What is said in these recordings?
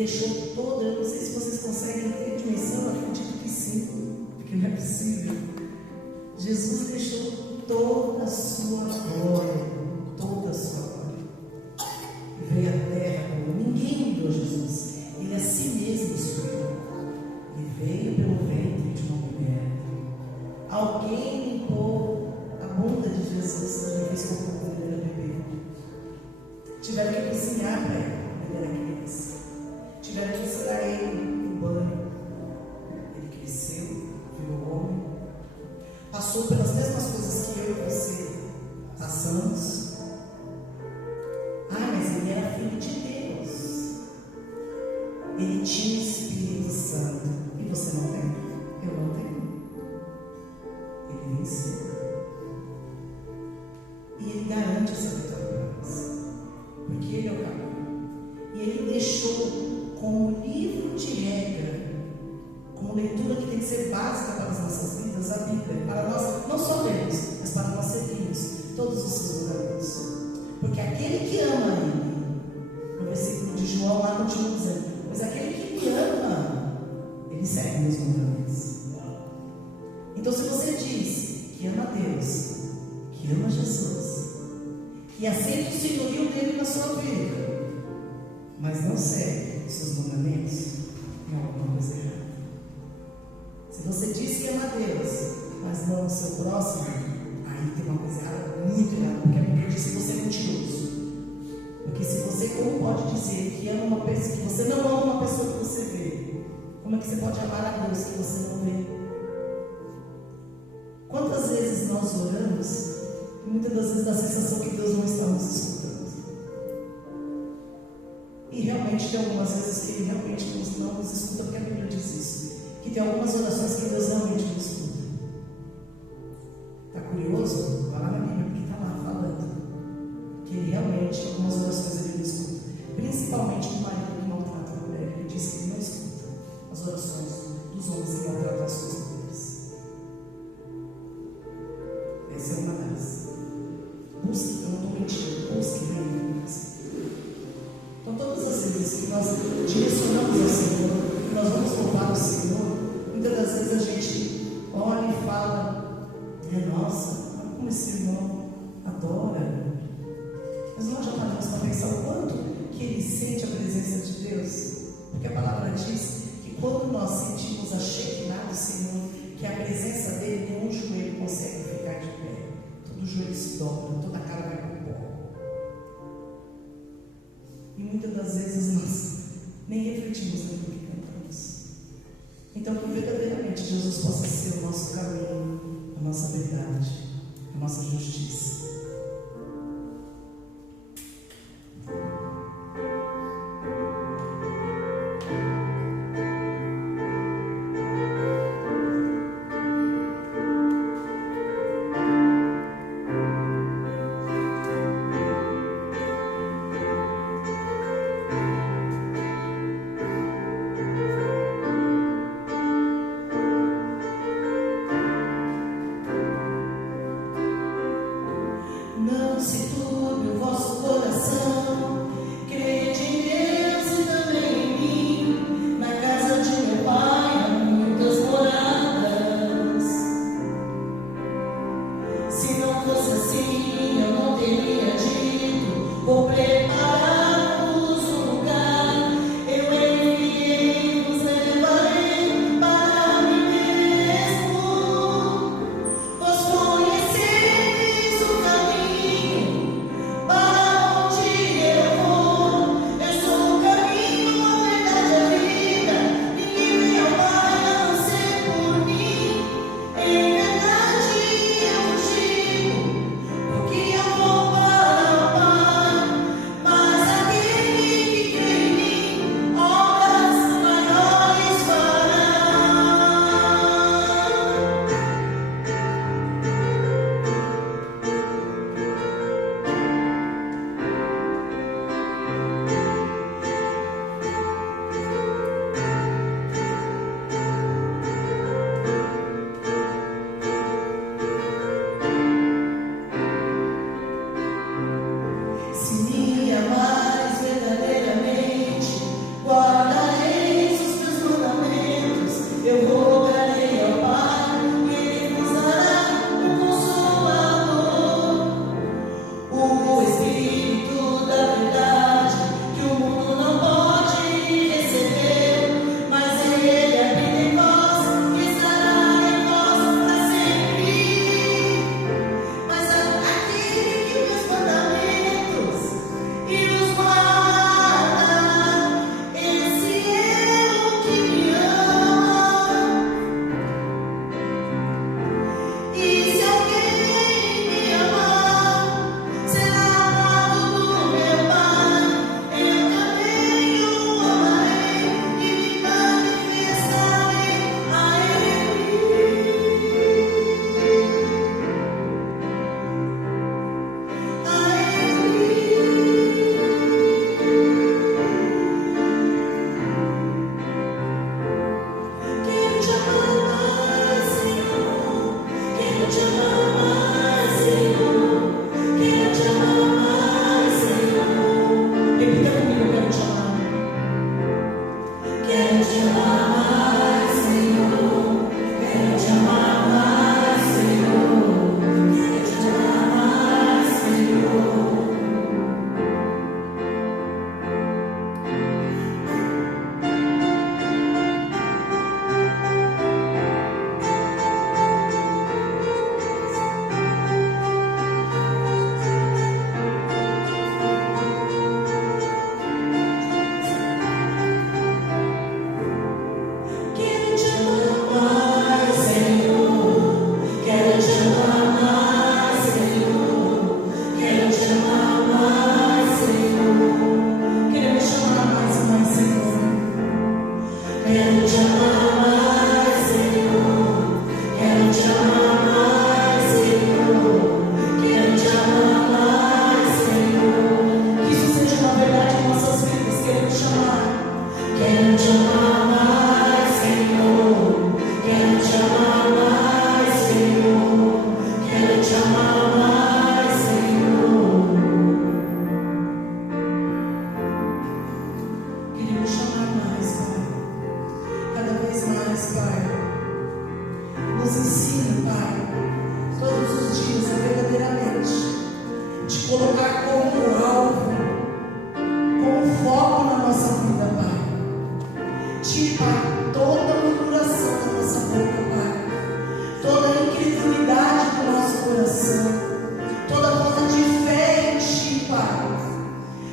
deixou toda, eu não sei se vocês conseguem ter dimensão, eu acredito que sim, porque não é possível. Jesus deixou toda a sua glória, toda a sua glória. E veio à terra como ninguém viu Jesus. Ele a si mesmo subiu. E veio pelo ventre de uma mulher. Alguém limpou a bunda de Jesus toda vez que o povo era bebê. Tiveram que cozinhar para ele, quando ele era criança. Tiveram que ensinar ele o banho. Ele cresceu, virou homem. Passou pelas mesmas coisas que eu e você passamos. Mas ele era filho de Deus. Ele tinha o Espírito Santo. E você não tem? Eu não tenho. Ele venceu. E ele garante essa vitória para nós. Porque ele é o caminho. E ele deixou como livro de regra, como leitura que tem que ser básica para as nossas vidas, a Bíblia, para nós não só lermos, mas para nós seguirmos todos os seus mandamentos. Porque aquele que ama ele, no versículo de João lá continua dizendo, mas aquele que me ama, ele segue meus mandamentos. Então se você diz que ama Deus, que ama Jesus, que aceita o senhorio dele na sua vida, mas não segue os seus mandamentos, tem alguma coisa errada. Se você diz que ama Deus, mas não o seu próximo, aí tem uma coisa errada, muito errada, porque a Bíblia diz que você é mentiroso. Porque se você, como pode dizer que ama uma pessoa, que você não ama uma pessoa que você vê, como é que você pode amar a Deus que você não vê? Quantas vezes nós oramos, e muitas das vezes dá a sensação que Deus não está nos escutando. E realmente tem algumas vezes que Ele realmente não nos escuta, porque a Bíblia diz isso. Que tem algumas orações que Deus realmente não escuta. Está curioso? Vai lá na Bíblia, porque está lá falando que Ele realmente, algumas orações Ele não escuta. Principalmente do marido que maltrata a mulher. Ele diz que Ele não escuta as orações dos homens que maltratam as suas mulheres. Essa é uma das. Busque, eu não estou mentindo, busque bem. Então todas as vezes que nós direcionamos ao Senhor, que nós vamos louvar o Senhor, muitas das vezes a gente olha e fala, nossa, como esse irmão adora. Mas nós já paramos para pensar o quanto que ele sente a presença de Deus. Porque a palavra diz que quando nós sentimos a Shekinah do Senhor, que a presença dele, nenhum joelho consegue ficar de pé. Todo joelho se dobra, toda a cara vai para o pó. E muitas das vezes nós nem refletimos naquilo que cantamos. Então, que verdadeiramente Jesus possa ser o nosso caminho, a nossa verdade, a nossa justiça.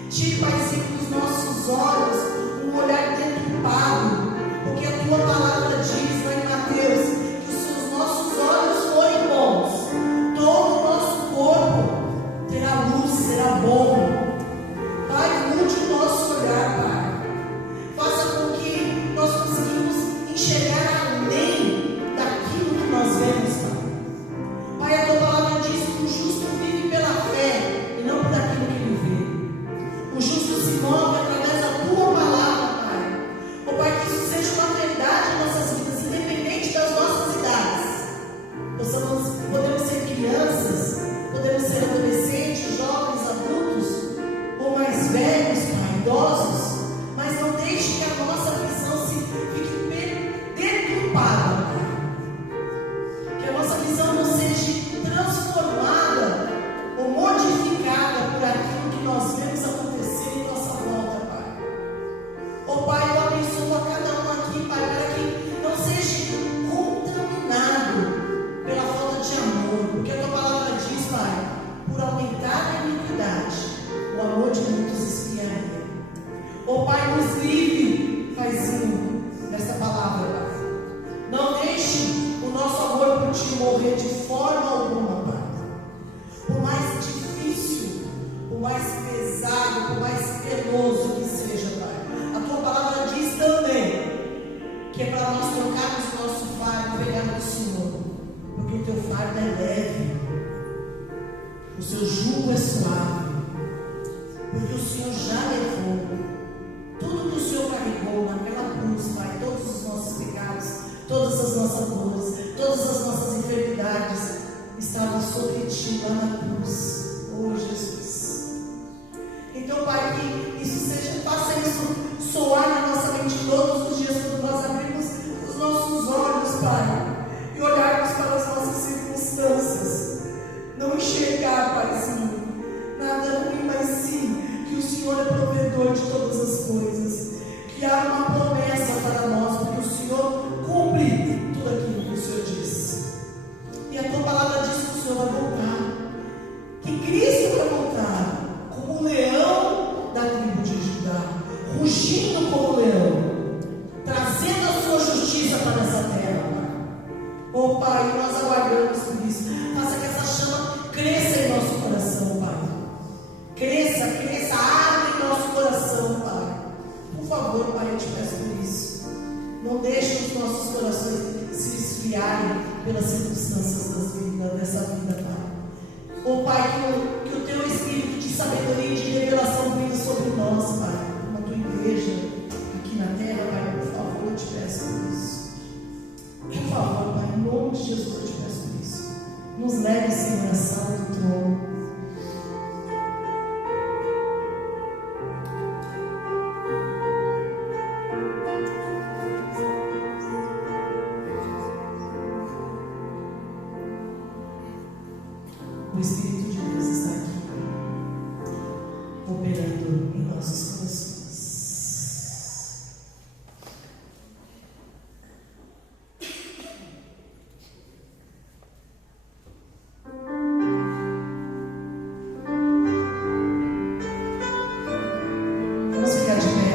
Tire, Paizinho, dos nossos olhos um olhar deturpado, porque a tua palavra diz lá em Mateus que se os nossos olhos forem bons, todo o nosso corpo terá luz, será bom. Pai, mude o nosso olhar, Pai. Faça com que nós conseguimos enxergar além daquilo que nós vemos, Pai. Pai, a tua palavra diz que o justo vive pela fé e não por aquilo que ele vê. O justo se move através da tua palavra, Pai. Oh, Pai, que isso seja uma verdade em nossas vidas, independente das nossas idades. Podemos ser crianças, podemos ser adolescentes, jovens, adultos, ou mais velhos, Pai, idosos, mas não deixe que a nossa visão fique deturpada, Pai. Que a nossa visão não seja transformada ou modificada por aquilo que nós vemos acontecer em nossa volta, Pai. Oh, Pai, eu abençoo a cada um aqui, Pai, para que não seja contaminado pela falta de amor, porque a tua palavra diz, Pai, por aumentar a iniquidade, o amor de muitos esfriaria. Oh, Pai, nos livre, Paizinho, dessa palavra, Pai. Não deixe o nosso amor por ti morrer de forma alguma, Pai. Por mais difícil, por mais pesado, por mais penoso que seja, Pai. A tua palavra diz também que é para nós trocarmos o nosso fardo, pegar do Senhor, porque o teu fardo é leve, o seu jugo é suave, porque o Senhor já levou tudo que o Senhor carregou naquela cruz, Pai, todos os nossos pecados, todas as nossas dores, todas as nossas enfermidades estavam sobre ti lá na cruz. Oh, Jesus. Então, Pai, que isso seja, faça isso soar na nossa mente todos os dias, quando nós abrimos os nossos olhos, Pai, e olharmos para as nossas circunstâncias, não enxergar, Paizinho, nada ruim, mas sim que o Senhor é provedor de todas as coisas, que há uma promessa para nós, porque o Senhor cumpre tudo aquilo que o Senhor disse. E a tua palavra diz que o Senhor vai voltar, que Cristo vai voltar como um leão da tribo de Judá, rugindo como um leão, trazendo a sua justiça para essa terra. Oh, Pai, nós aguardamos por isso. Faça que essa chama cresça em nosso coração, Pai. Cresça, arde em nosso coração, Pai. Por favor, Pai, eu te peço por isso. Não deixe os nossos corações se esfriarem pelas circunstâncias dessa vida, Pai. Oh, Pai, que o teu Espírito de sabedoria e de revelação venha sobre nós, Pai. Como a tua igreja aqui na terra, Pai, por favor, eu te peço por isso. Por favor, Pai, em nome de Jesus, eu te peço por isso. Nos leve, Senhor, à sala do trono. O Espírito de Deus está aqui, operando em nossos corações. Vamos ficar de pé.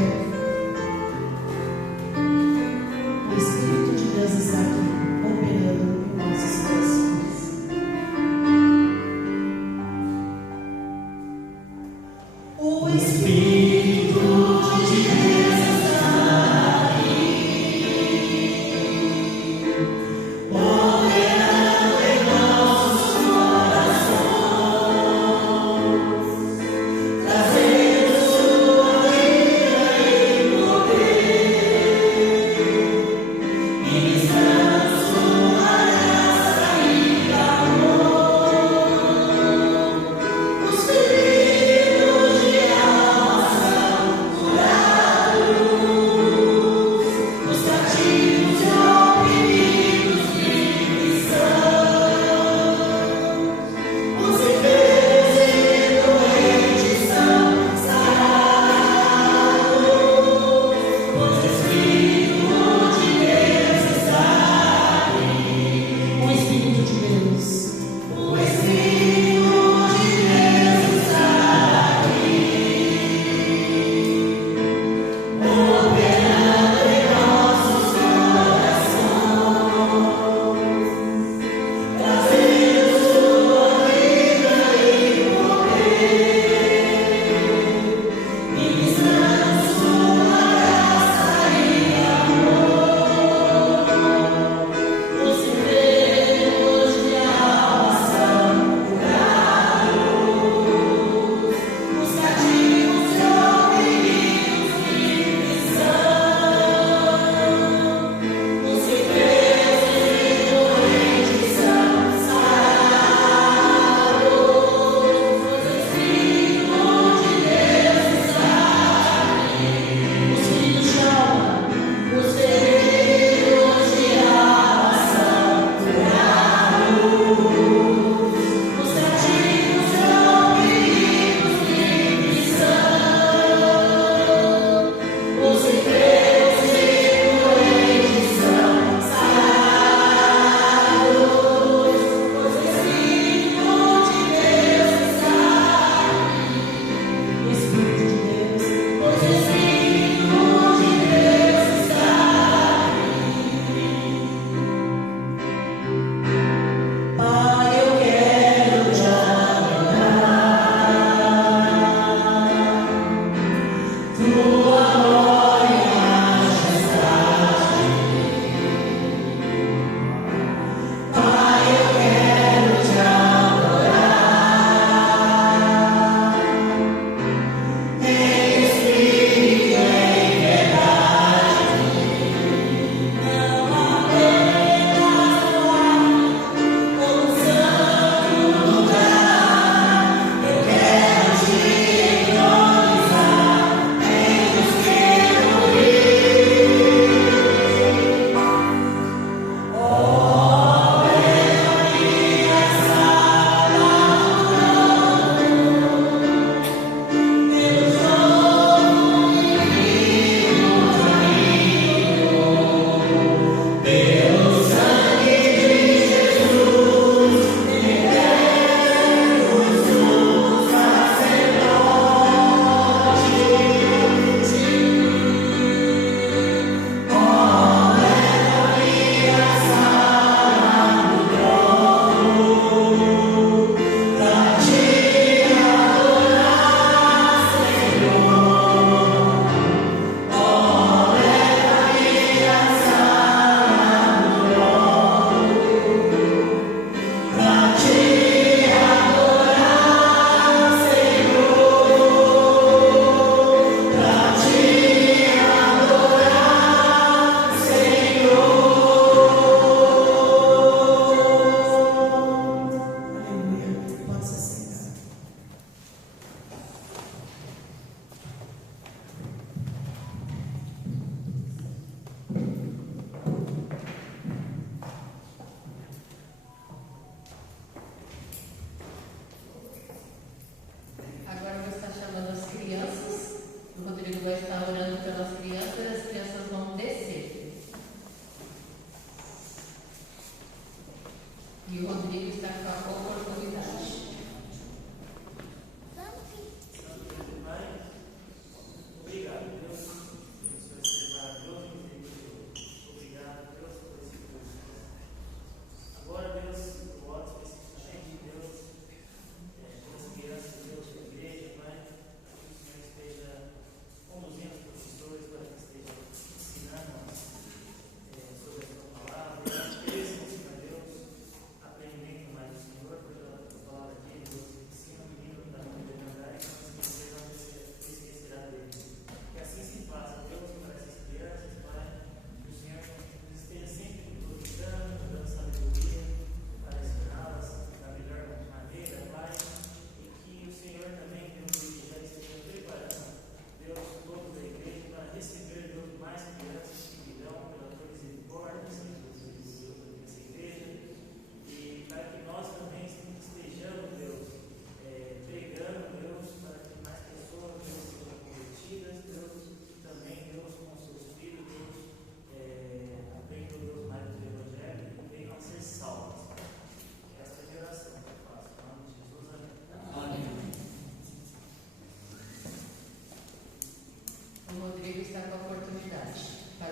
O Espírito de Deus está aqui, operando em nossos corações. O Espírito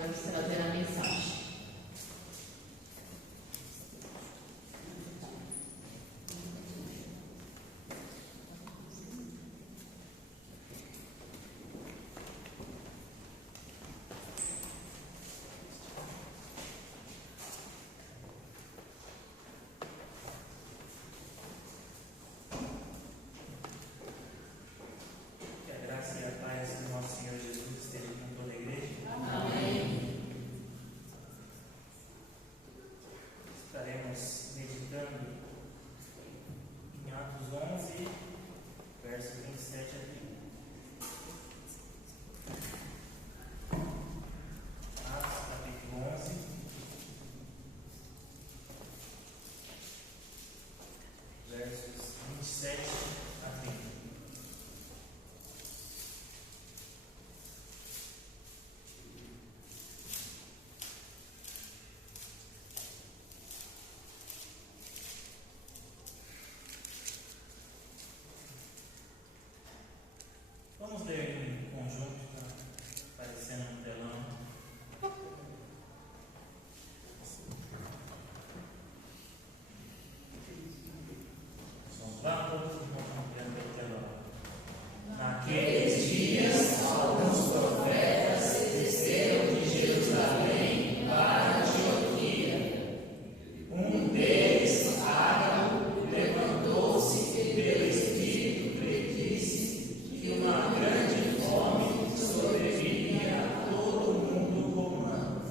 nos trazer a mensagem. Vamos ler em conjunto, tá aparecendo no telão. Vamos lá, todos vendo pelo telão. Naqueles dias, alguns profetas desceram de Jerusalém para Antioquia. Um deles, Ágabo, levantou-se pelo Espírito, predisse que uma grande fome sobreviria a todo o mundo romano,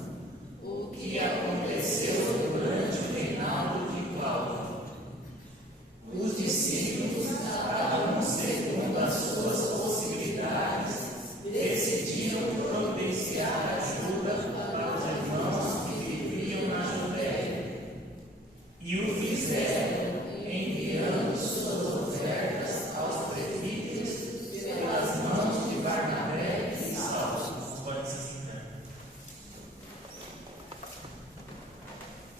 o que aconteceu durante o reinado de Cláudio. Os discípulos, cada um segundo as suas possibilidades, decidiram providenciar ajuda para os irmãos que viviam na Judéia. E o fizeram, enviando suas ofertas aos presbíteros pelas mãos de Barnabé e Saulo. Pode se sentar.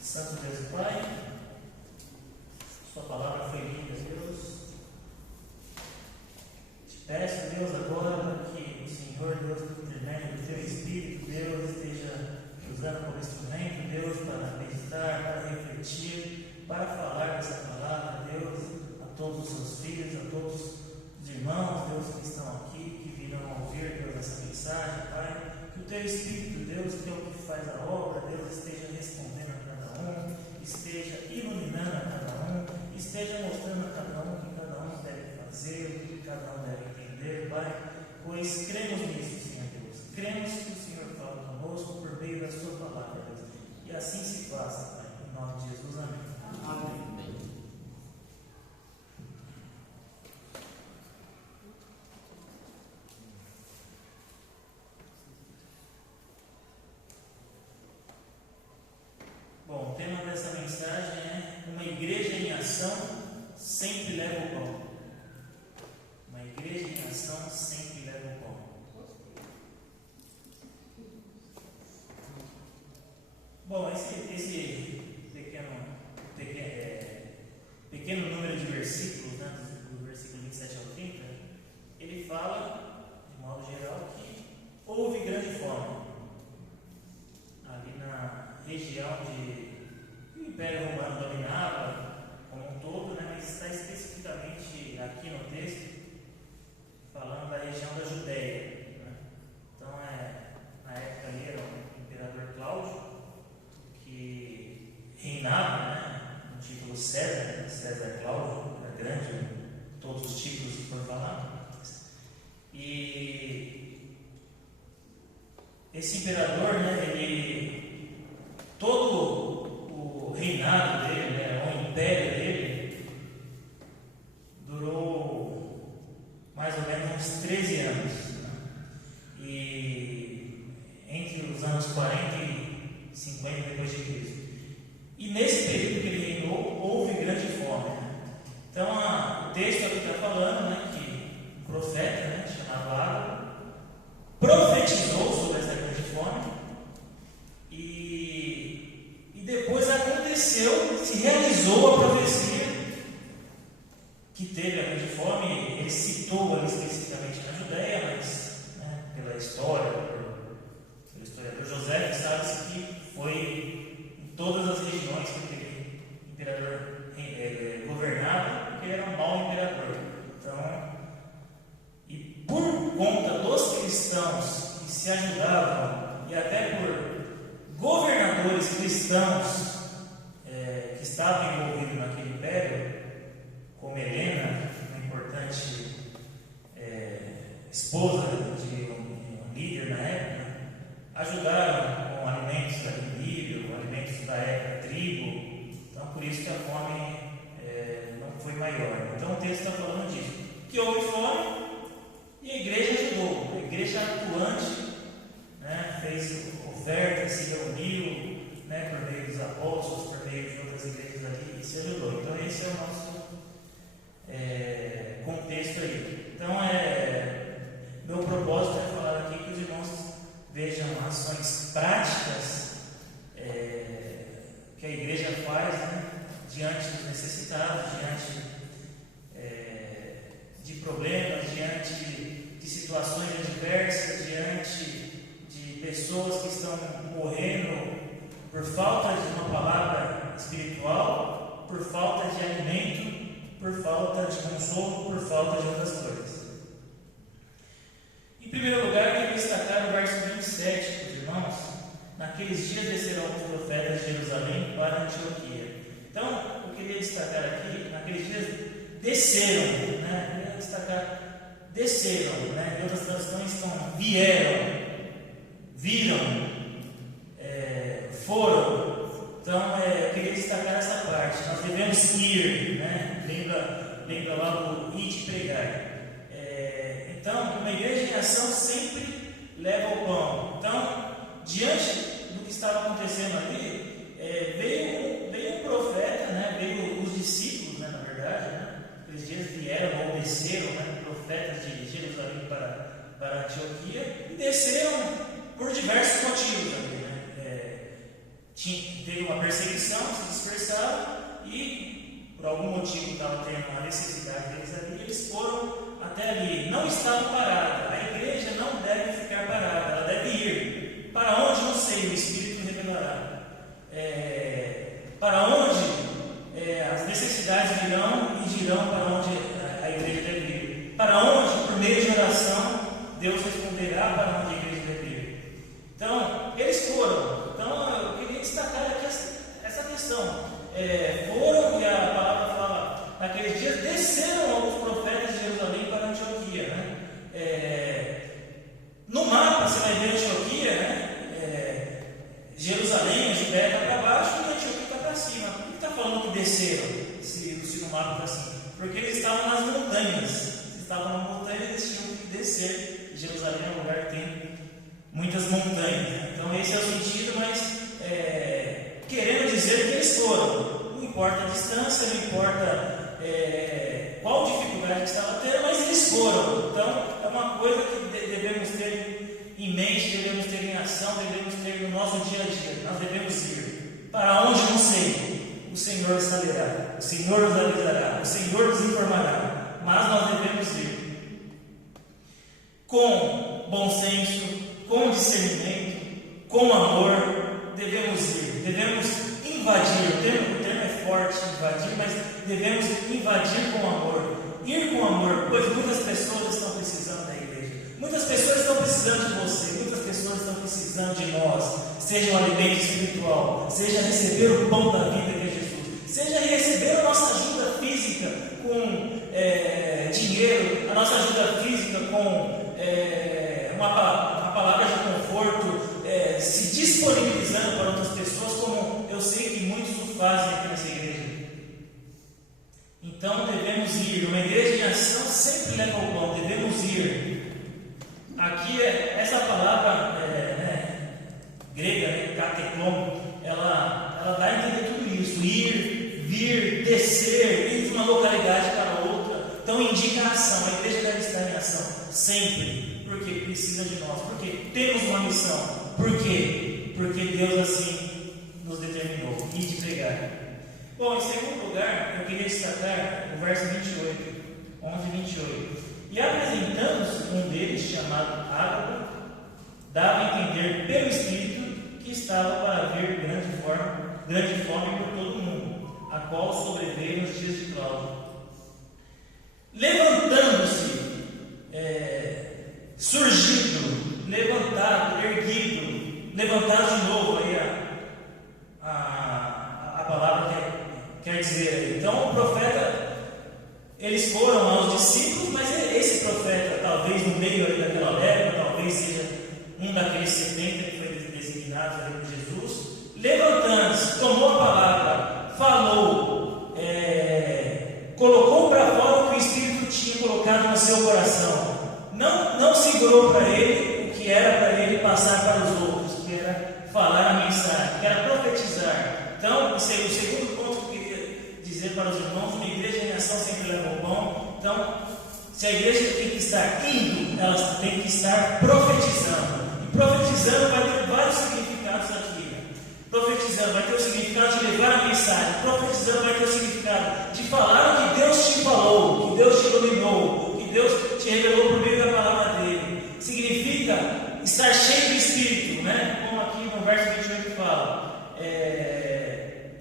Santo Deus e Pai, Sua palavra foi lida, Deus. Te peço, Deus, agora que o Senhor, Deus, por intermédio do Teu Espírito, Deus, esteja usando como instrumento, Deus, para meditar, para refletir, para falar dessa palavra, Deus, a todos os Seus filhos, a todos os irmãos, Deus, que estão aqui, que virão ouvir, Deus, essa mensagem, Pai. Que o Teu Espírito, Deus, que é o que faz a obra, Deus, esteja respondendo a cada um, esteja iluminando a cada um, esteja mostrando a cada um o que cada um deve fazer, o que cada um deve entender, Pai, pois cremos nisso, Senhor Deus. Cremos que o Senhor fala conosco por meio da Sua palavra, Deus. E assim se faça, Pai, em nome de Jesus. Amém. Amém. Bom, o tema dessa mensagem é: uma igreja em ação sempre leva o pão. Uma igreja em ação sempre leva o pão. Bom, esse pequeno número de versículos, né, do versículo 27 ao 30, ele fala, de modo geral, que houve grande fome ali na região que o Império Romano dominava como um todo, né, mas está especificamente aqui no texto falando da região da Judéia, né? Então, na época ali era o imperador Cláudio, que reinava, né, no título César, César Cláudio, era grande, todos os títulos que foram falados. E esse imperador, né, todo o reinado dele, né, o império dele, durou mais ou menos uns 13 anos. Né? E entre os anos 40 e 50 depois de Cristo. E nesse período que ele reinou, houve grande fome. Né? Então, o texto aqui está falando, né, que um profeta, né, chamado Ágabo, profetizou sobre essa grande fome. cristãos que se ajudavam, e até por governadores cristãos que estavam envolvidos naquele império, como Helena, uma importante esposa de um líder na época, ajudaram com alimentos da Líbia, alimentos da época, trigo. Então, por isso que a fome não foi maior. Então, o texto está falando disso, que houve fome e a igreja ajudou. A igreja atuante, né, fez ofertas, se reuniu, né, por meio dos apóstolos, por meio de outras igrejas ali, e se ajudou. Então, esse é o nosso contexto aí. Então, meu propósito é falar aqui que os irmãos vejam ações práticas que a igreja faz, né, diante dos necessitados, diante de problemas, diante de situações adversas, diante de pessoas que estão morrendo por falta de uma palavra espiritual, por falta de alimento, por falta de consolo, por falta de outras coisas. Em primeiro lugar, eu queria destacar o verso 27 para os irmãos. Naqueles dias descerão os profetas de Jerusalém para Antioquia. Então, eu queria destacar aqui, naqueles dias desceram, né? Eu queria destacar, desceram, né? Em outras traduções estão vieram, viram, foram. Então, eu queria destacar essa parte. Nós devemos ir, né? Lembra lá do ir de pregar. Então, uma igreja em ação sempre leva o pão. Então, diante do que estava acontecendo ali, veio um profeta, né? Veio os discípulos, né? Na verdade, né? Aqueles dias vieram ou desceram, né? Profetas de Jerusalém para Antioquia, e desceram por diversos motivos ali, né? Teve uma perseguição, se dispersaram, e por algum motivo estava tendo uma necessidade deles ali, eles foram até ali. Não estavam parados. A igreja não deve ficar parada, ela deve ir. Para onde? Não sei, o Espírito revelará. Para onde as necessidades virão e dirão para onde a igreja deve ir. Para onde, por meio de oração, Deus responderá para onde a igreja deve ir. Então, eles foram. Então, eu queria destacar aqui essa questão. Foram, e a palavra fala, naqueles dias desceram alguns profetas de Jerusalém para Antioquia, né? No mapa você vai ver Antioquia, né? Jerusalém, a Judéia está para baixo e Antioquia está para cima. Por que está falando que desceram, se no mapa está assim? Porque eles estavam nas montanhas. Se estavam na montanha, eles tinham que descer. Jerusalém é um lugar que tem muitas montanhas. Então esse é o sentido, mas querendo dizer que eles foram. Não importa a distância, não importa qual dificuldade que estava tendo, mas eles foram. Então é uma coisa que devemos ter em mente, devemos ter em ação, devemos ter no nosso dia a dia. Nós devemos ir. Para onde? Não sei. O Senhor saberá, o Senhor nos avisará, o Senhor nos informará, mas nós devemos ir com bom senso, com discernimento, com amor. Devemos ir, devemos invadir. O termo é forte, invadir, mas devemos invadir com amor. Ir com amor, pois muitas pessoas estão precisando da igreja, muitas pessoas estão precisando de você, muitas pessoas estão precisando de nós. Seja um alimento espiritual, seja receber o pão da vida que é Jesus, seja receber a nossa ajuda física com dinheiro, a nossa ajuda física com uma palavra de conforto, se disponibilizando para outras pessoas, como eu sei que muitos o fazem aqui nessa igreja. Então devemos ir. Uma igreja em ação sempre leva o pão, devemos ir. Aqui essa palavra grega, kateklon, ela dá a entender tudo isso: ir, vir, descer, ir de uma localidade para outra. Então indica a ação. A igreja deve estar em ação sempre, porque precisa de nós, porque temos uma missão. Por quê? Porque Deus assim nos determinou, ir de pregar. Bom, em segundo lugar, eu queria destacar o verso 28, 11 e 28. E apresentando-se um deles, chamado Ágabo, dava a entender pelo Espírito que estava para haver grande fome por todo o mundo, a qual sobreveio nos dias de Cláudio. Levantando-se, surgindo levantado, erguido, levantado de novo. Aí a palavra quer dizer. Então o profeta, eles foram aos discípulos, mas esse profeta, talvez no meio ali daquela época, talvez seja um daqueles 70 que foi designado ali por Jesus, levantando-se, tomou a palavra, falou, colocou para fora o que o Espírito tinha colocado no seu coração. Não segurou para ele o que era para ele passar para os outros, que era falar a mensagem, que era profetizar. Então, esse é o segundo ponto que eu queria dizer para os irmãos: uma igreja em ação sempre leva o pão. Então, se a igreja tem que estar indo, ela tem que estar profetizando. E profetizando vai ter vários significados aqui. Profetizando vai ter o significado de levar a mensagem. Profetizando vai ter o significado de falar o que Deus te falou, o que Deus te iluminou, o que Deus te revelou por meio da palavra dele. Significa estar cheio do Espírito, né? Como aqui no verso 28 fala.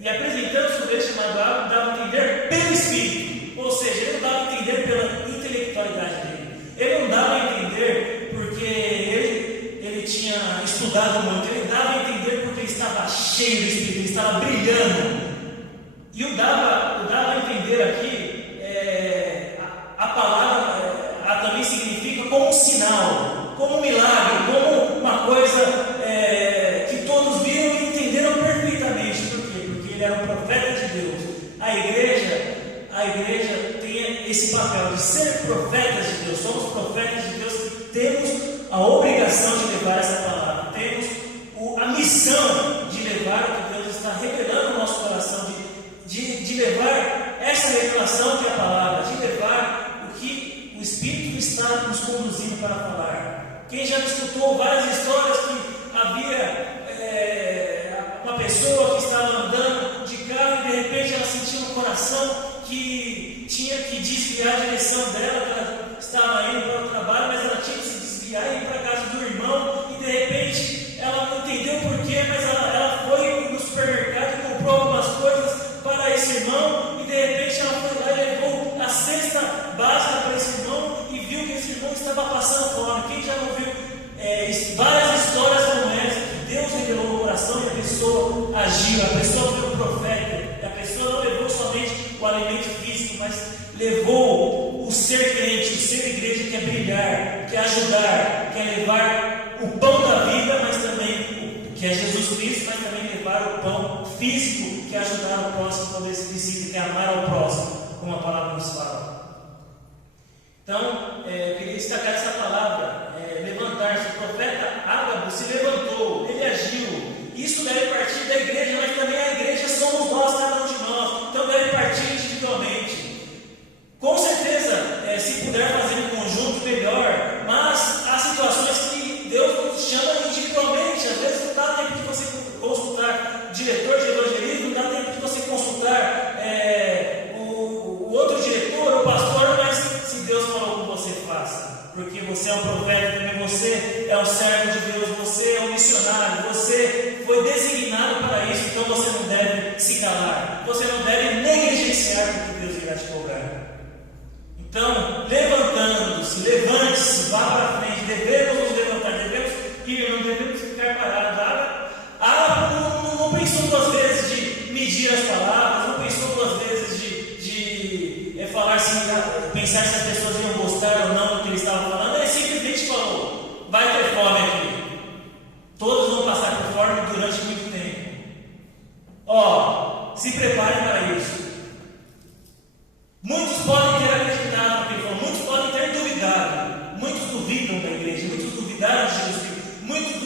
E apresentando-se o leite chamado água, dava a entender pelo Espírito. Ou seja, ele não dava a entender pela intelectualidade dele. Ele não dava a entender porque ele tinha estudado muito. Ele dava a entender porque ele estava cheio do Espírito, ele estava brilhando. E o dava a entender aqui, a palavra também significa como um sinal, como um milagre, como uma coisa que todos viram e entenderam perfeitamente. Por quê? Porque ele era um profeta de Deus. A igreja tem esse papel de ser profetas de Deus. Somos profetas de Deus que temos a obrigação de levar essa palavra. Temos a missão de levar o que Deus está revelando no nosso coração, de levar essa revelação que é a palavra, de levar o que o Espírito está nos conduzindo para falar. Quem já escutou várias histórias que havia uma pessoa que estava andando de carro e de repente ela sentiu no coração que tinha que desviar a direção dela, que ela estava indo para o trabalho, mas ela tinha que se desviar e ir para a casa do irmão, e de repente ela não entendeu porquê, mas ela foi no supermercado e comprou algumas coisas para esse irmão, e de repente ela foi lá e levou a cesta básica para esse irmão e viu que esse irmão estava passando fome. Quem já não viu várias histórias como essa, que Deus revelou no coração e a pessoa agiu, a pessoa foi um profeta, e a pessoa não levou somente o alimento físico, mas levou o ser crente, o ser igreja, que é brilhar, que é ajudar, que é levar o pão da vida, mas também, que é Jesus Cristo, mas também levar o pão físico, que é ajudar o próximo por esse princípio, que é amar ao próximo, como a palavra nos fala. Então, eu queria destacar essa palavra, levantar-se. O profeta Ágabo se levantou, ele agiu. Isso deve partir da igreja, mas também a igreja somos nós, cada um de nós. Então deve partir individualmente. Com certeza, se puder fazer em conjunto, melhor. Mas há situações que Deus nos chama individualmente. Às vezes não dá tempo de você consultar diretor de evangelismo, não dá tempo de você consultar o outro diretor, o pastor, mas se Deus falou com você, faça. Porque você é um profeta, também você é um servo de Deus, você é um missionário, você foi designado para isso, então você não deve se calar, você não deve negligenciar porque Deus irá te cobrar. Então, levantando-se, levante-se, vá para frente, devemos nos levantar, devemos ir, não devemos ficar parados. Não pensou duas vezes de medir as palavras, não pensou duas vezes de falar pensar se as pessoas iam gostar ou não do que ele estava falando. Ele simplesmente falou: vai ter fome aqui, todos vão passar por fome durante muito tempo. Se preparem para isso. Muitos podem ter acreditado no que ele falou, muitos podem ter duvidado, muitos duvidam da igreja, muitos duvidaram de Jesus Cristo, muitos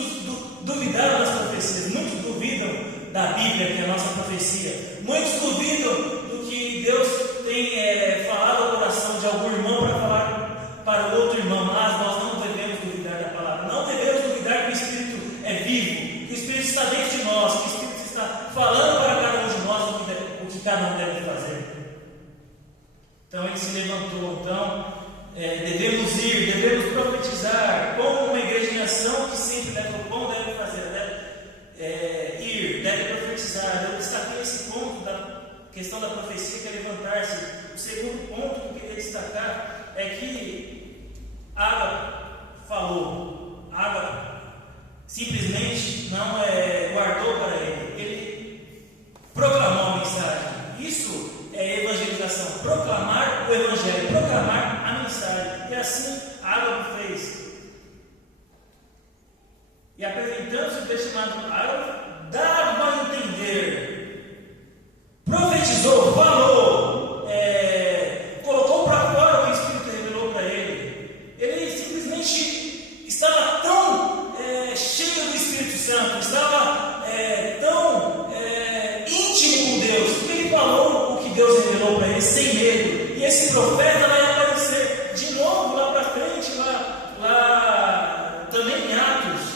duvidaram das profecias, muitos duvidam da Bíblia, que é a nossa profecia, muitos duvidam do que Deus tem falado ao coração de algum irmão para falar para o outro irmão. Mas nós não devemos duvidar da palavra, não devemos duvidar que o Espírito é vivo, que o Espírito está dentro de nós, que o Espírito está falando para cada um de nós o que cada um deve fazer. Então ele se levantou. Então devemos ir, devemos profetizar, como uma igreja em ação que sempre leva o pão, deve fazer, deve ir, deve profetizar. Eu destaquei esse ponto da questão da profecia, que é levantar-se. O segundo ponto que eu queria destacar é que Ágabo falou, Ágabo e apresentando-se o texto chamado Ágabo, dava a entender, profetizou, falou, colocou para fora o que o Espírito revelou para ele. Ele simplesmente estava tão cheio do Espírito Santo, estava tão íntimo com Deus, que ele falou o que Deus revelou para ele sem medo. E esse profeta vai aparecer de novo lá para frente, lá também em Atos.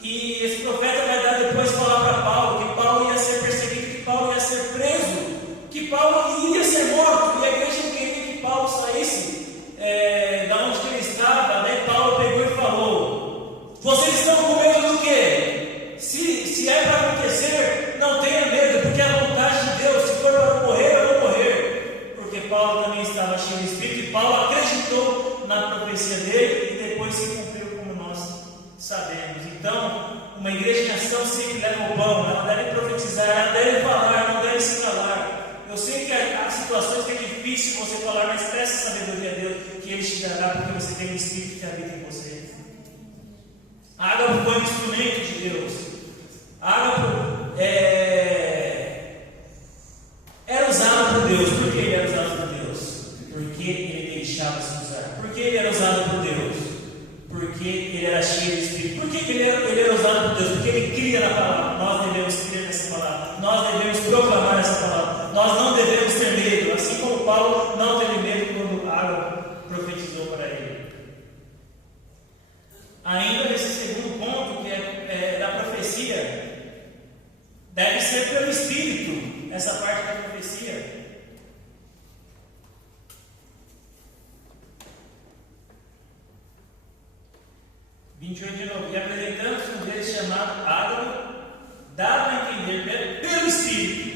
E esse profeta vai dar depois falar para Paulo que Paulo ia ser perseguido, que Paulo ia ser preso, que Paulo ia ser morto. E a igreja não queria que Paulo saísse da onde ele estava. Daí Paulo pegou e falou: vocês estão com medo do quê? Se é para acontecer, não tenha medo, porque é a vontade de Deus. Se for para morrer, eu vou morrer. Porque Paulo também estava cheio de Espírito, e Paulo acreditou na profecia dele, e depois se cumpriu como nós sabemos. Então, uma igreja em ação sempre leva o pão, ela deve profetizar, ela deve falar, não deve se calar. Eu sei que há situações que é difícil você falar, mas peça sabedoria a Deus, que Ele te dará, porque você tem um Espírito que habita em você. Ágabo foi um instrumento de Deus. Ágabo era usado por Deus. Por que ele era usado por Deus? Porque ele deixava se usar. Por que ele era usado por Deus? Porque ele era cheio de Espírito. Por que ele era usado por Deus? Porque ele cria na palavra. Nós devemos crer nessa palavra. Nós devemos proclamar essa palavra. Nós não devemos ter medo. Assim como Paulo não teve medo quando Ágabo profetizou para ele. Ainda nesse segundo ponto, que é da profecia, deve ser pelo Espírito, essa parte da profecia. De novo, e apresentando-se um deles chamado Ágabo, dava a entender pelo Espírito.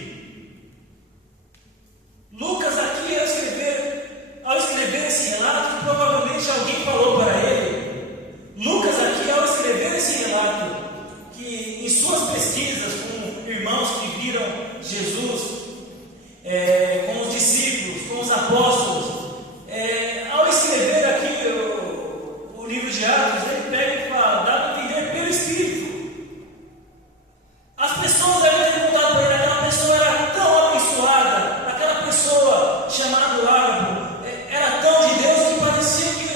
Lucas aqui, ao escrever esse relato, que provavelmente alguém falou para ele, Lucas aqui, ao escrever esse relato, que em suas pesquisas com irmãos que viram Jesus, com os discípulos, com os apóstolos, ao escrever aqui o livro de Atos, ele pega e fala, dá a entender pelo Espírito. As pessoas devem ter perguntado para ele, aquela pessoa era tão abençoada, aquela pessoa chamada Ágabo, era tão de Deus que parecia que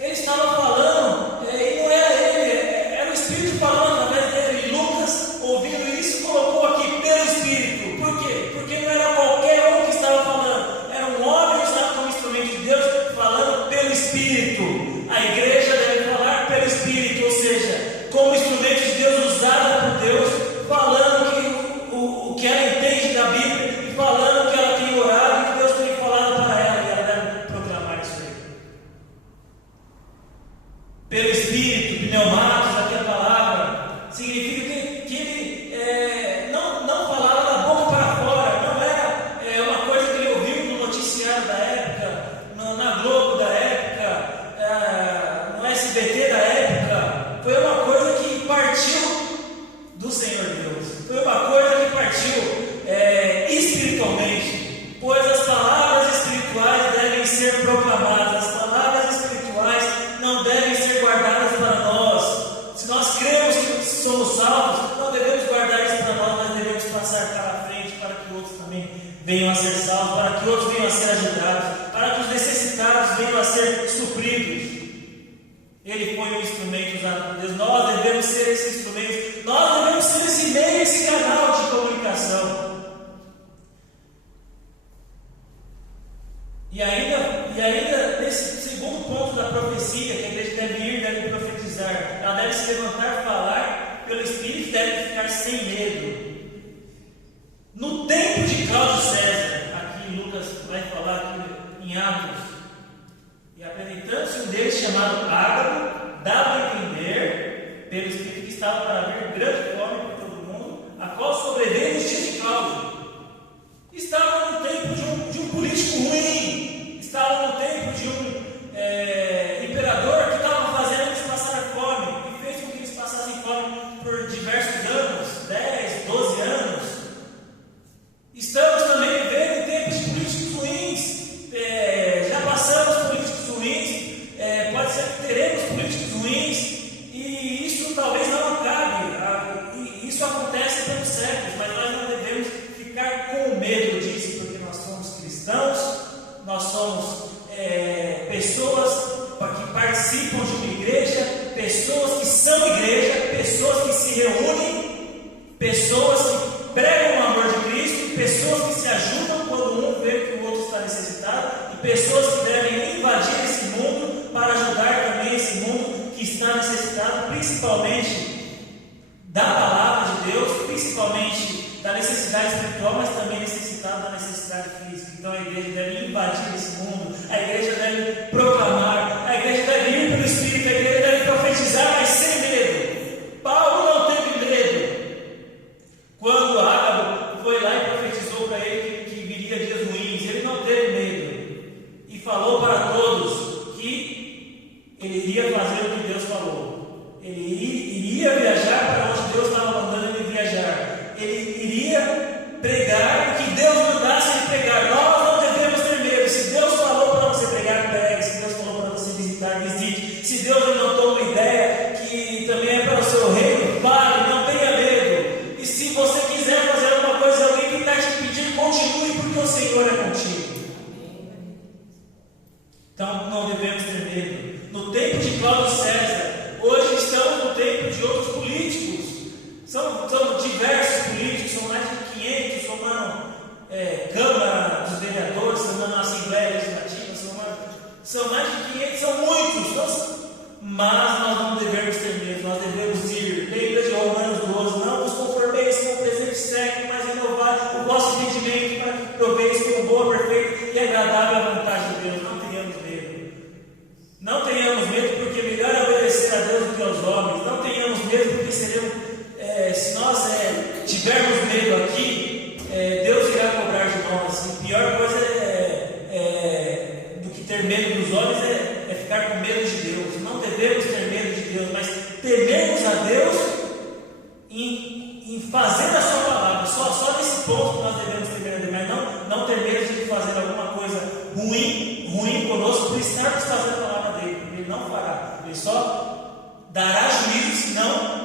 ele estava falando, e não era ele, era o Espírito falando através dele. E Lucas, ouvindo isso, colocou aqui pelo Espírito. Por quê? Porque não era qualquer um que estava falando, era um homem usado como instrumento de Deus, falando pelo Espírito. A igreja deve falar pelo Espírito, ou seja, como instrumento de Deus, usada por Deus, falando o que ela entende da Bíblia, e falando que ela tem orado, e que Deus tem falado para ela, e ela deve proclamar isso aí. Pelo Espírito, pneumatos, aqui a palavra, significa que ele não falava da boca para fora, não era uma coisa que ele ouviu no noticiário da época, na Globo da época, no SBT da época. Foi uma coisa que partiu do Senhor Deus, foi uma coisa que partiu espiritualmente, pois as palavras espirituais devem ser proclamadas, as palavras espirituais não devem ser guardadas para nós. Se nós cremos que somos salvos, não devemos guardar isso para nós, mas devemos passar para a frente para que outros também venham a ser salvos, para que outros venham a ser ajudados, para que os necessitados venham a ser supridos. Ele foi um instrumento usado por Deus. Nós devemos ser esse instrumento, nós devemos ser esse meio, esse canal de comunicação. E ainda nesse segundo ponto da profecia, que a igreja deve ir, deve profetizar, ela deve se levantar, falar pelo Espírito, deve ficar sem medo. No tempo de Cláudio César, aqui Lucas vai falar aqui em Atos, e apresentando-se um deles chamado Ágabo, dava a entender pelo Espírito que estava para haver grande fome por todo mundo, a qual sobreveio nos dias de Cláudio. Estava no tempo de um político ruim, estava no tempo de um imperador que estava fazendo eles passar fome, e fez com que eles passassem fome por diversos anos, 10, 12 anos. Estamos também vivendo em tempos de políticos ruins, já passamos políticos ruins, pode ser que teremos políticos ruins, e isso se reúne, pessoas que pregam o amor de Cristo, pessoas que se ajudam quando um vê que o outro está necessitado, e pessoas que devem invadir esse mundo para ajudar também esse mundo que está necessitado, principalmente da palavra de Deus, principalmente da necessidade espiritual, mas também necessitado da necessidade física. Então a igreja deve invadir esse mundo, a igreja deve proclamar, a igreja deve ir pelo Espírito, a igreja deve profetizar, mas sem medo. Paulo não teve medo. Quando Ágabo foi lá e profetizou para ele que viria dias ruins, ele não teve medo e falou para todos que ele iria fazer o que Deus falou. Ele iria viajar para onde Deus estava mandando ele viajar. Ele iria pregar o que Deus mandasse ele pregar. Nós não devemos ter medo. Se Deus falou para você pregar, pregue. Se Deus falou para você visitar, visite. Se Deus anotou uma ideia que também é para o seu reino, fale, não tenha medo. E se você quiser fazer alguma coisa, alguém que está te pedindo, continue, porque o Senhor é contigo. Então não devemos ter medo. No tempo de Cláudio César, hoje estamos no tempo de outros políticos. São diversos políticos, são mais de 500, somando Câmara dos Vereadores, somando a Assembleia Legislativa, são mais de 500, são muitos. Mas nós não devemos ter medo, nós devemos ir. Lembra de Romanos 12, não vos conformeis com o presente século, mas renovar o vosso entendimento para que proveis como boa, perfeita e agradável a vontade de Deus. Não tenhamos medo. Não tenhamos medo, porque melhor é obedecer a Deus do que aos homens. Não tenhamos medo, porque seremos. Se nós tivermos medo aqui, Deus irá cobrar de nós. Assim. A pior coisa do que ter medo dos homens é ficar com medo de Deus. Não devemos ter medo de Deus, mas tememos a Deus em fazer a sua palavra. Só nesse ponto nós devemos ter medo, mas não ter medo de fazer alguma coisa ruim conosco por estarmos fazendo a palavra dele. Ele não fará, ele só dará juízo se não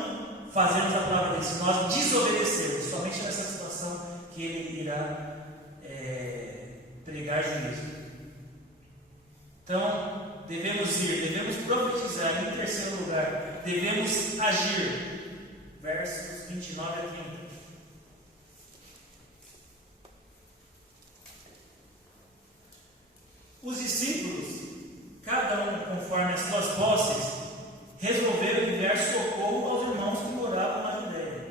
fazermos a palavra dele, se nós desobedecermos. Somente nessa situação que ele irá pregar juízo. Então, devemos ir, devemos profetizar. Em terceiro lugar, devemos agir. Versos 29 a 30. Os discípulos, cada um conforme as suas posses, resolveram enviar socorro aos irmãos que moravam na Judéia.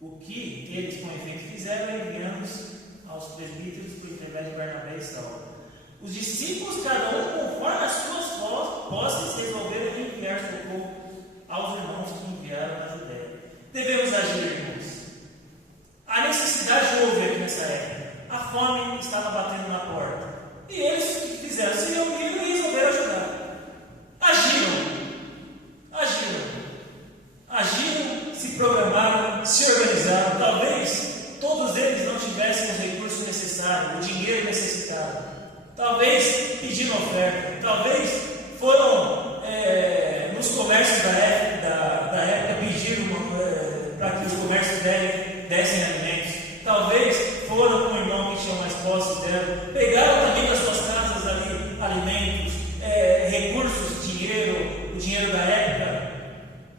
O que eles com efeito fizeram é enviando-os aos presbíteros por intermédio de Barnabé e Saulo. Os discípulos, cada um conforme as suas posses, resolveram enviar socorro aos irmãos que enviaram na Judéia. Devemos agir, irmãos. A necessidade houve aqui nessa época. A fome estava batendo na porta. E eles fizeram, se reuniram e resolveram ajudar. Agiram, se programaram, se organizaram. Talvez todos eles não tivessem os recursos necessários, o dinheiro necessitado. Talvez pediram oferta. Talvez foram nos comércios da época pediram para que os comércios dessem alimentos. Talvez foram com o irmão que tinha mais posse dela. Pegaram também das suas casas ali alimentos, recursos, dinheiro, o dinheiro da época.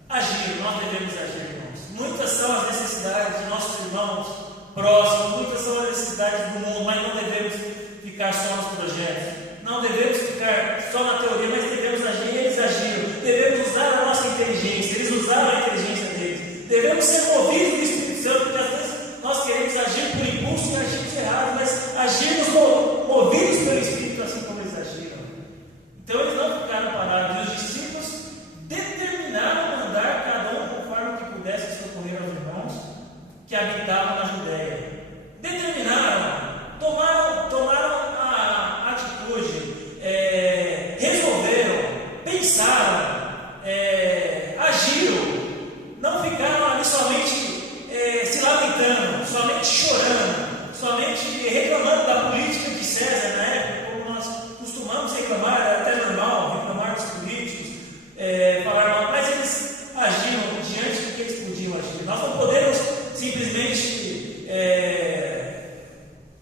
Agir, nós devemos agir, irmãos. Muitas são as necessidades de nossos irmãos próximos, muitas são as necessidades do mundo, mas não devemos ficar só nos projetos. Não devemos ficar só na teoria, mas devemos agir. Eles agiram. Devemos usar a nossa inteligência. Eles usaram a inteligência deles. Devemos ser movidos do Espírito Santo, porque às vezes nós queremos agir por impulso e agimos errado, mas agirmos movidos pelo Espírito, assim como eles agiram. Então eles não ficaram parados. E os discípulos determinaram mandar cada um conforme que pudesse socorrer aos irmãos que habitavam na Judéia. Determinaram, tomaram a atitude, resolveram, pensaram, agiram. Não ficaram ali somente se lamentando, somente chorando, somente reclamando da política de César na época, como nós costumamos reclamar, era até normal reclamar dos políticos, falar mal, mas eles agiram diante do que eles podiam agir. Nós não podemos simplesmente,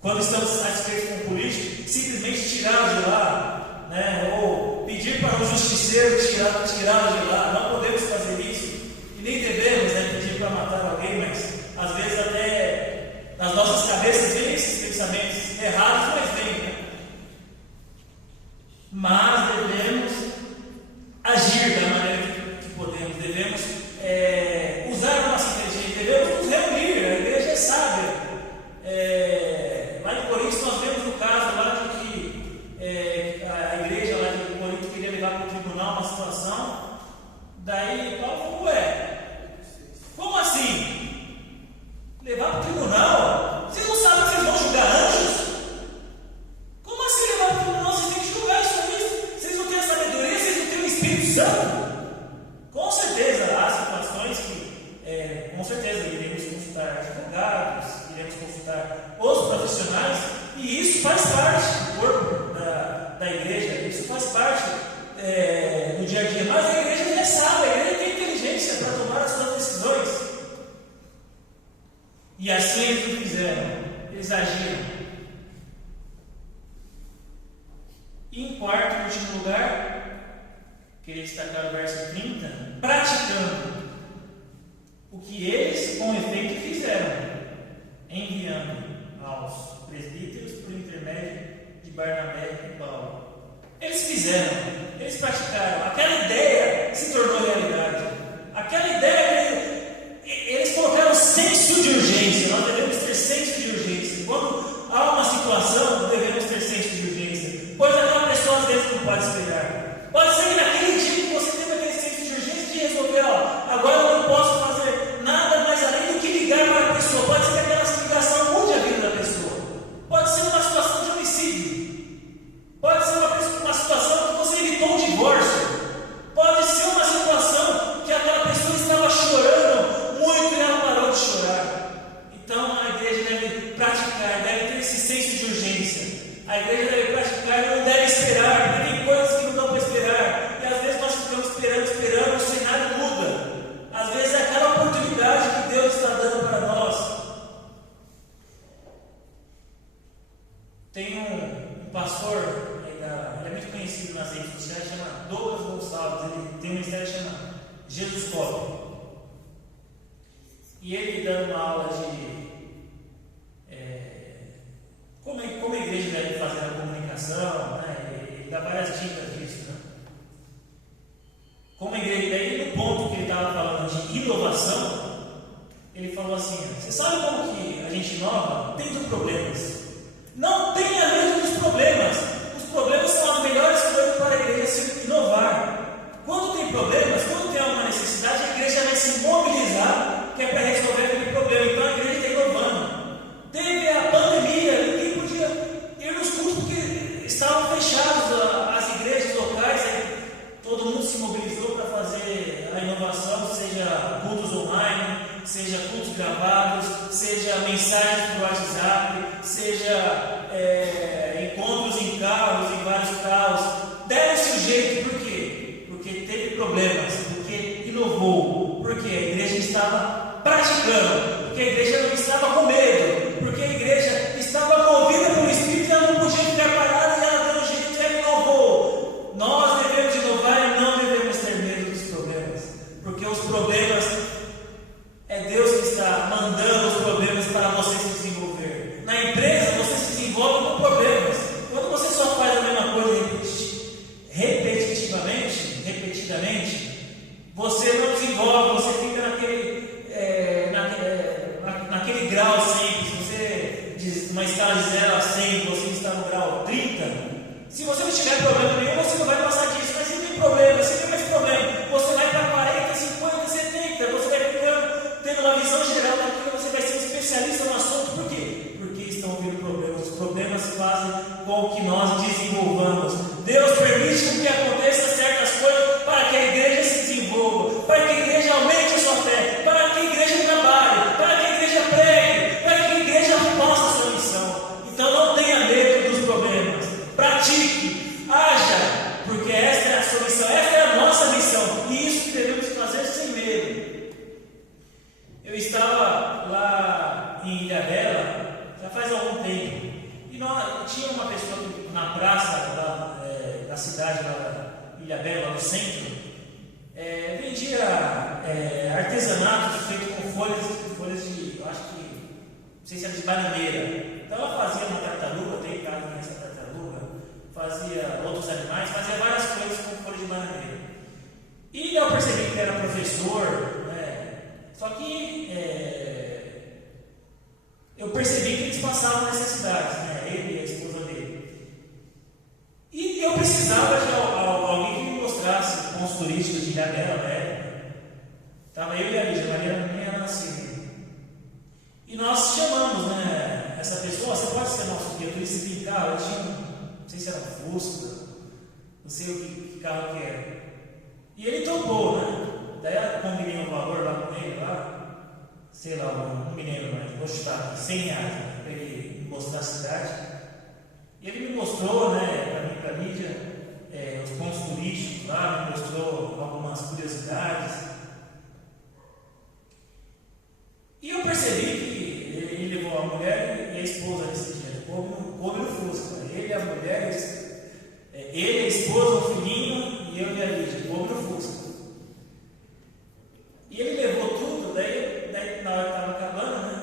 quando estamos satisfeitos com o político, simplesmente tirá-lo de lá, né? Ou pedir para um justiceiro tirá-lo de lá. Não podemos Espírito Santo? Com certeza, há situações que, com certeza, iremos consultar advogados, iremos consultar os profissionais, e isso faz parte do corpo da igreja, isso faz parte do dia a dia. Mas a igreja já sabe, a igreja tem inteligência para tomar as suas decisões. E assim eles o fizeram, eles agiram. E em quarto e último lugar, queria destacar o verso 30, praticando o que eles com efeito fizeram, enviando aos presbíteros por intermédio de Barnabé e Paulo. Eles fizeram, eles praticaram, aquela ideia se tornou realidade. Aquela ideia, eles colocaram senso de urgência. Nós devemos ter senso de urgência. Quando há uma situação, devemos ter senso de urgência, pois aquela pessoa às vezes não pode esperar. Pode ser que naquele dia que você teve aquele senso de urgência de resolver, agora eu não posso fazer nada mais além do que ligar para a pessoa. Pode ser que aquela ligação mude a vida da pessoa. Pode ser uma situação de homicídio. Pode ser uma situação que você evitou um divórcio. Pode ser uma situação que aquela pessoa estava chorando muito e ela parou de chorar. Então a igreja deve praticar, deve ter esse senso de urgência. A igreja deve praticar e não deve esperar, porque tem coisas que não dão para esperar. E às vezes nós ficamos esperando, o cenário muda. Às vezes é aquela oportunidade que Deus está dando para nós. Tem um pastor, ele é muito conhecido nas redes sociais, chama Douglas Gonçalves. Ele tem um ministério que chama Jesus Cop. E ele dando uma aula de como a igreja deve fazer a comunicação, né? Ele dá várias dicas disso, né? Como a igreja, daí no ponto que ele estava falando de inovação, ele falou assim: você sabe como que a gente inova? Tendo problemas. Não tenha medo dos problemas. Os problemas são as melhores coisas para a igreja se inovar. Quando tem problemas, quando tem alguma necessidade, a igreja vai se mobilizar, que é para resolver aquele problema. Então a igreja está inovando. Teve a pandemia, ninguém podia ir nos cultos porque estavam fechados as igrejas locais. Aí todo mundo se mobilizou para fazer a inovação, seja cultos online, seja cultos gravados, seja mensagens por WhatsApp, seja encontros em carros, em vários carros. Deram-se o jeito, por quê? Porque teve problemas, porque inovou, porque a igreja estava praticando, porque a igreja não estava com medo, porque a igreja estava movida pelo Espírito e ela não podia ficar parada e ela deu um jeito e ela inovou. Nós devemos inovar e não devemos ter medo dos problemas, porque os problemas é Deus que está mandando os problemas para você se desenvolver. Na empresa você se desenvolve com problemas. Quando você só faz a mesma coisa repetidamente, você não desenvolve, você fica naquele grau sempre. Se você diz uma escala de 0 a 100, você está no grau 30. Se você não tiver problema nenhum, você não vai passar disso. Mas se tem problema, se tem mais problema, você vai para 40, 50, 70. Você vai ficando, tendo uma visão geral daquilo, você vai ser um especialista no assunto. Por quê? Porque estão vindo problemas. Os problemas fazem com que nós desenvolvamos. Deus permite que aconteçam certas coisas para que a igreja se desenvolva, para que a igreja aumente a sua fé, para que a igreja trabalhe, para que a igreja pregue, para que a igreja faça a sua missão. Então não tenha medo dos problemas. Pratique, haja, porque esta é a sua missão, esta é a nossa missão, e isso devemos fazer sem medo. Eu estava lá em Ilhabela, já faz algum tempo, e tinha uma pessoa que, na praça da cidade, lá da Ilhabela, lá no centro, vendia artesanatos feitos com folhas de, eu acho que, não sei se era de bananeira. Então ela fazia uma tartaruga, tem casa nessa tartaruga, fazia outros animais, fazia várias coisas com folha de bananeira. E eu percebi que ele era professor, só que eu percebi que eles passavam necessidades, ele e a esposa dele. E eu precisava de alguém que me mostrasse pontos turísticos de Ilhabela, Estava eu e a Lígia, Maria nem era nascida. E nós chamamos, essa pessoa: você pode ser nosso guia turístico de carro? Eu tinha, não sei se era um Fusca, não sei o que carro que era. E ele topou, né? Daí ela combinei um valor lá com ele, lá, sei lá, não me lembro, mas vou chutar aqui, 100 reais, né? Para ele mostrar a cidade. E ele me mostrou, né, para mim, mídia, os pontos turísticos lá, me mostrou algumas curiosidades. E eu percebi que ele levou a mulher e a esposa nesse dia, coube no Fusca. Ele e a mulher, ele, a esposa, o filhinho e eu e a Lígia, coube no Fusca. E ele levou tudo, daí na hora que estava acabando, né?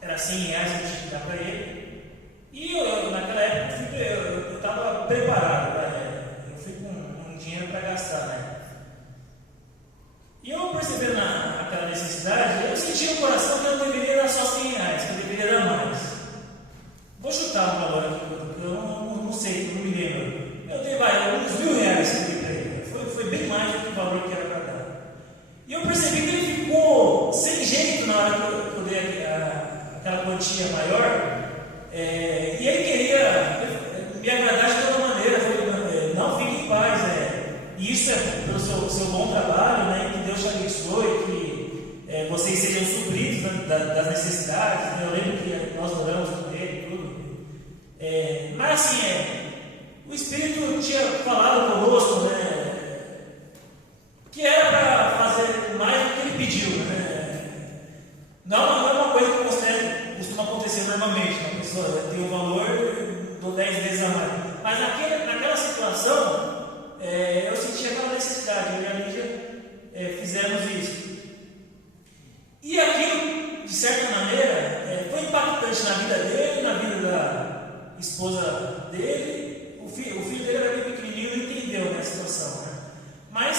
Era 100 reais que eu tinha que dar para ele. E eu, naquela época, eu estava preparado, né? Eu fui com um dinheiro para gastar, né? E eu percebendo aquela necessidade, eu senti no coração que eu não deveria dar só 100 reais, que eu deveria dar mais. Vou chutar um valor aqui, porque eu não sei, não me lembro. Eu dei uns R$1.000 que eu dei para ele. Foi bem mais do que o valor que era para dar. E eu percebi que ele ficou sem jeito na hora que eu dei aquela quantia maior. E ele queria me agradar de toda maneira. Eu falei, não, fique em paz. E isso é pelo seu bom trabalho, né? Que Deus te abençoe, que vocês sejam supridos, né, das necessidades. Né? Eu lembro que nós oramos com ele e tudo. Mas assim, o Espírito tinha falado conosco, né? Que era para fazer mais do que ele pediu, né? Não é uma coisa que costuma acontecer normalmente. Uma pessoa tem um valor, dou 10 vezes a mais. Mas naquela situação, eu senti aquela necessidade. Eu e a Lígia fizemos isso. E aquilo, de certa maneira, foi impactante na vida dele, na vida da esposa dele. O filho dele era bem pequenininho e não entendeu, né, a situação. Né? Mas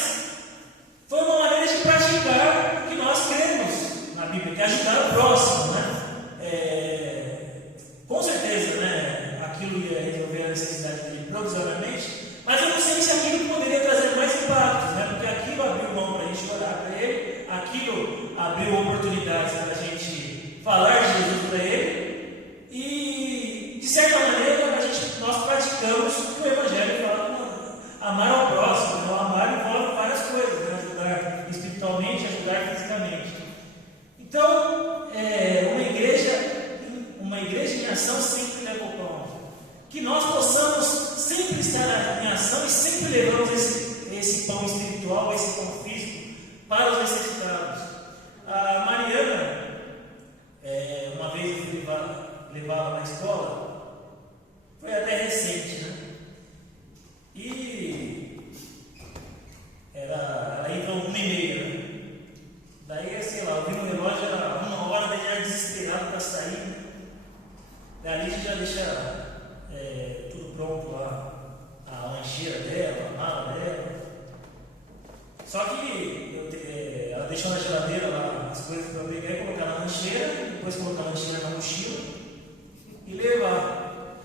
foi uma maneira de praticar o que nós cremos na Bíblia, que é ajudar o próximo. Né? Com certeza, né, aquilo ia resolver a necessidade dele provisoriamente, mas eu não sei se aquilo poderia trazer mais impactos, né? Porque aquilo abriu mão para a gente orar para ele, aquilo abriu oportunidades para a gente falar de Jesus para ele, e de certa maneira nós praticamos o que o Evangelho fala, amar ao próximo. Então, amar envolve várias coisas, né? Ajudar espiritualmente, ajudar fisicamente. Então, uma igreja em ação sempre leva o pão. Que nós possamos sempre estar em ação e sempre levamos esse pão espiritual, esse pão físico para os necessitados. A Mariana, uma vez eu fui levá-la na escola, foi até recente, né? E ela entrou 1h30, né? Daí, sei lá, eu vi no relógio, era 1h, daí já desesperado para sair. Daí a gente já deixa tudo pronto lá, a lancheira dela, a mala dela. Só que ela deixou na geladeira lá as coisas para eu pegar e colocar na lancheira, depois colocar a lancheira na mochila e levar.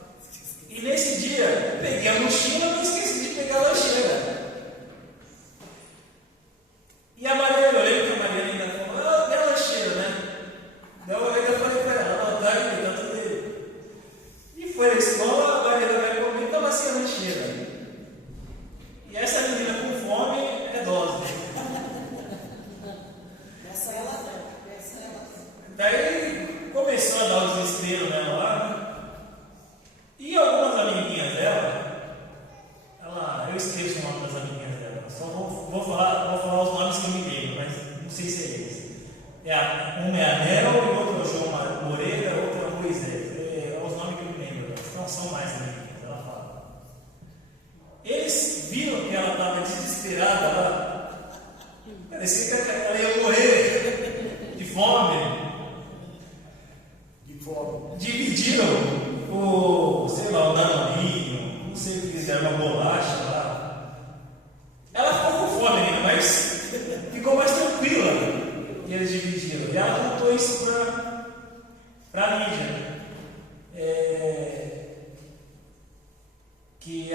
E nesse dia eu peguei a mochila e esqueci de pegar a lancheira. E a Mariana, eu lembro que a Mariana ainda falou, minha lancheira, né? Daí eu ainda falei para ela, não, tá tudo aí. E foi na escola, a Mariana vai comer, estava sem a lancheira. E essa menina com fome é dose. Essa ela. Daí começou a dar o desespero nela lá, né? E algumas amiguinhas dela, eu esqueço o nome das amiguinhas dela, só vou falar os nomes que eu me lembro, mas não sei se é eles. Uma é a Nel, e outra é o João Moreira, outra é o Moisés. Os nomes que eu me lembro, não são mais amiguinhas, ela fala. Eles viram que ela estava desesperada lá, parecia que ela ia morrer de fome. Dividiram o danoninho, não sei o que fizeram, uma bolacha lá. Ela ficou com fome ainda, mas ficou mais tranquila. E eles dividiram. E ela contou isso para a Lídia. Que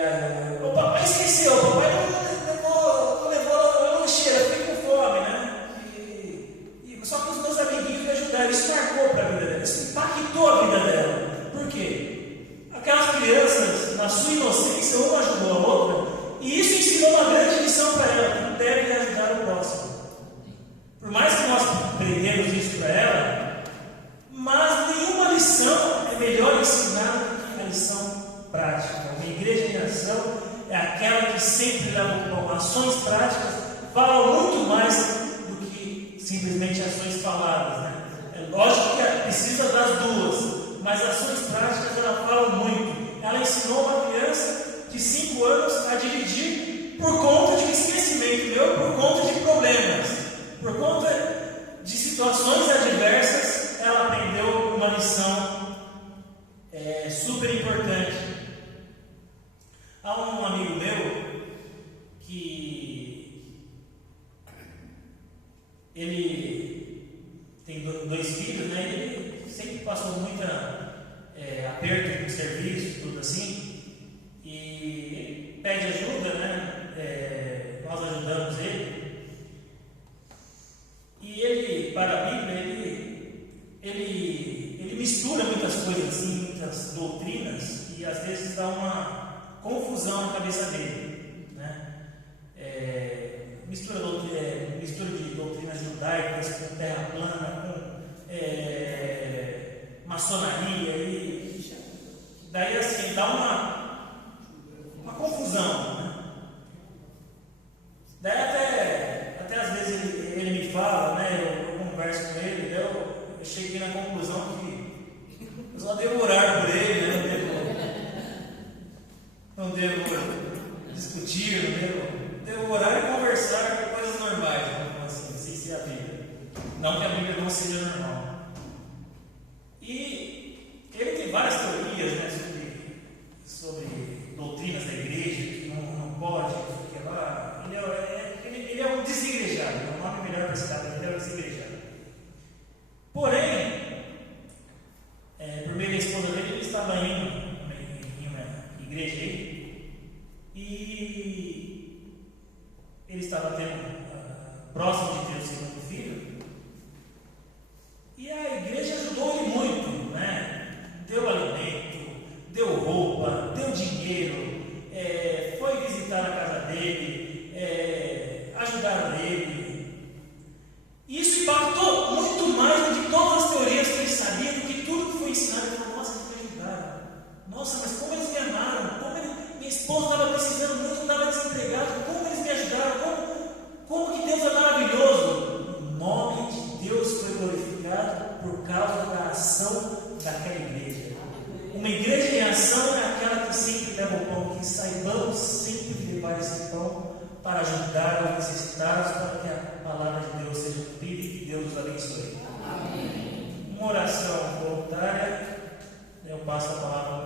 o papai esqueceu, o papai não levou a lancheira, fiquei com fome, né? Só que os meus amiguinhos me ajudaram. Isso marcou para a vida dela, isso impactou a vida dela. Por quê? Aquelas crianças, na sua inocência, uma ajudou a outra, e isso ensinou aquela que sempre leva o pão. Ações práticas falam muito mais do que simplesmente ações faladas, né? É lógico que precisa das duas, mas ações práticas ela falam muito. Ela ensinou uma criança de 5 anos a dividir por conta de um esquecimento meu, por conta de problemas, por conta de situações adversas. Ela aprendeu uma lição super importante. Há um amigo meu que ele tem 2 filhos, né? Ele sempre passou muita aperto no serviço, tudo assim, e pede ajuda, né? Nós ajudamos ele. E ele, para a Bíblia, ele mistura muitas coisas assim, muitas doutrinas, e às vezes dá uma confusão na cabeça dele, né? Mistura de doutrinas judaicas com terra plana, com maçonaria, e daí assim dá uma confusão, né? Daí até às vezes ele me fala, né? Eu converso com ele, eu cheguei na conclusão que eu só devo orar por ele, né? Não devo discutir, devo orar e conversar com coisas normais, assim, sem ser a Bíblia. Não que a Bíblia não seja normal. E ele tem várias teorias, né, sobre doutrinas da igreja, que não pode, que lá. Ele é um desigrejado, é um nome melhor para esse cara, ele é um desigrejado. Porém, por meio da esposa dele, ele estava indo em uma igreja aí, e ele estava próximo de ter o segundo filho, e a igreja ajudou ele muito, né? Deu alimento, deu roupa, deu dinheiro, foi visitar a casa dele, ajudaram ele. Isso impactou muito mais do que todas as teorias que ele sabia, do que tudo que foi ensinado. Ele falou: nossa, eles me ajudaram. Nossa, mas como eles me amaram? Minha esposa estava precisando muito, eu estava desempregado. Como eles me ajudaram? Como que Deus é maravilhoso? O nome de Deus foi glorificado por causa da ação daquela igreja. Uma igreja em ação é aquela que sempre leva o pão, que saibamos sempre levar esse pão para ajudar os necessitados, para que a palavra de Deus seja cumprida e que Deus os abençoe. Amém. Uma oração voluntária, eu passo a palavra